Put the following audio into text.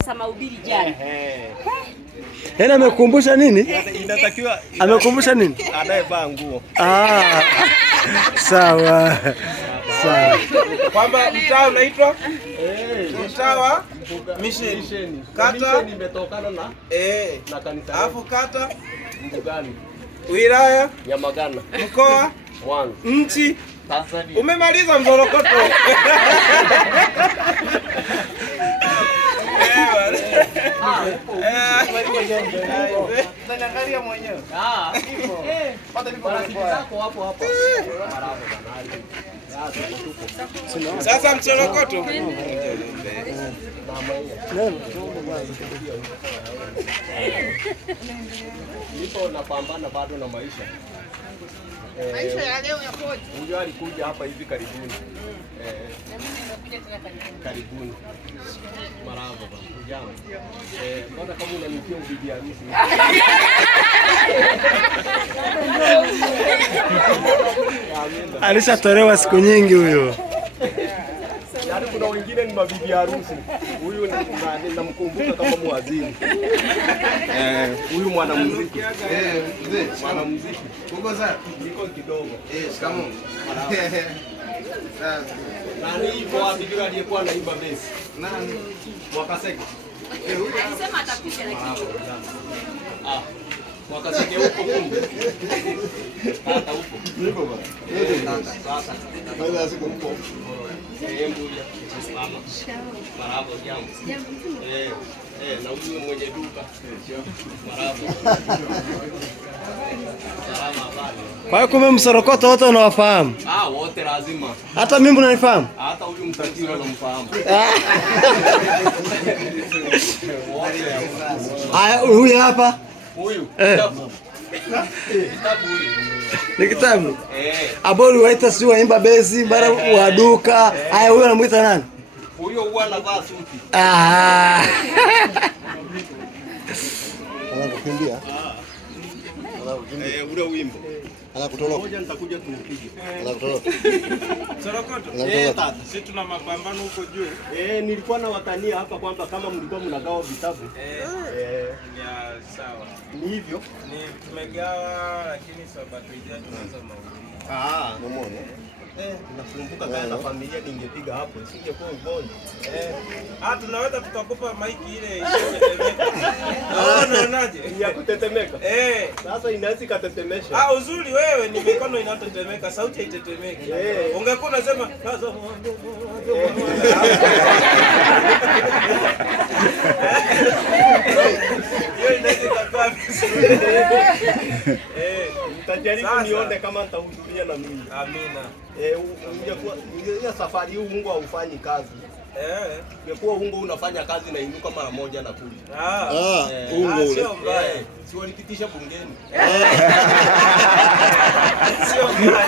sasa mahubiri jana. Yaani amekumbusha nini? Inatakiwa amekumbusha nini? Anayevaa nguo. Sawa. Sawa. Kwamba mtaa unaitwa mtaa wa Mission. Kata imetokana na kanisa. Alafu kata Mbugani. Wilaya Nyamagana. Mkoa Mwanza. Nchi Tanzania. Umemaliza mzorokoto. Naangalia mwenyewe. Hivyo. Pata nipo hapo hapo. Sasa mzorokoto. Nipo napambana bado na maisha. Maisha ya leo yakoje? Huyo alikuja hapa hivi karibuni. Karibuni. Marahaba bwana. Jambo. Mbona kama unanitia bibi harusi? Alishatolewa siku nyingi huyo. Yaani kuna wengine ni mabibi harusi. Huyu namkumbuka kama mwadhini. Huyu mwanamuziki. Mzee, mwanamuziki. Uko sawa? Niko kidogo. Shikamoo. Nani ipo wapi yule aliyekuwa anaimba bass? Nani? Mwakaseke. Alisema atapiga lakini. Mwakaseke huko kumbe. Tata huko. Niko bwana. Sasa. Baada ya siku huko. Mbuya. Mama. Marahaba jambo. Na huyu mwenye duka. Marahaba. Salama bali. Kwa hiyo kumbe msorokoto wote unawafahamu? Wote lazima. Hata mimi unanifahamu? Hata huyu mtatiro unamfahamu. Haya, huyu hapa. Huyu. Kitabu. Kitabu huyu. Ni kitabu? Aboli waita si waimba bezi bara waduka. Haya, huyu anamuita nani? Huyo huwa anavaa suti. Anakukimbia. Ule wimbo. Anakutoroka. Ngoja nitakuja tumpige. Anakutoroka. Sorokoto. Tata. Sisi tuna mapambano huko juu. Nilikuwa na watania hapa kwamba kama mlikuwa mnagawa vitabu. Ya sawa. Ni hivyo? Ni tumegawa lakini sababu ijayo tunaanza mahubiri. Umeona? Nakumbuka kama na familia ningepiga hapo isingekuwa ugonjwa. Tunaweza tukakupa maiki ile isiyotetemeka. Unaonaje? Ya kutetemeka. Sasa inaweza ikatetemesha. Uzuri wewe ni mikono inatetemeka, sauti haitetemeki. Ungekuwa unasema kaza mwanzo. Hiyo inaweza ikakaa vizuri. Nitajaribu nione kama nitahudhuria na mimi. Amina. Ungekuwa safari hii Mungu haufanyi kazi. Ungekuwa ungo unafanya kazi na inuka mara moja na kuja. Ungo ule. Sio mbaya. Si walipitisha bungeni. Sio mbaya.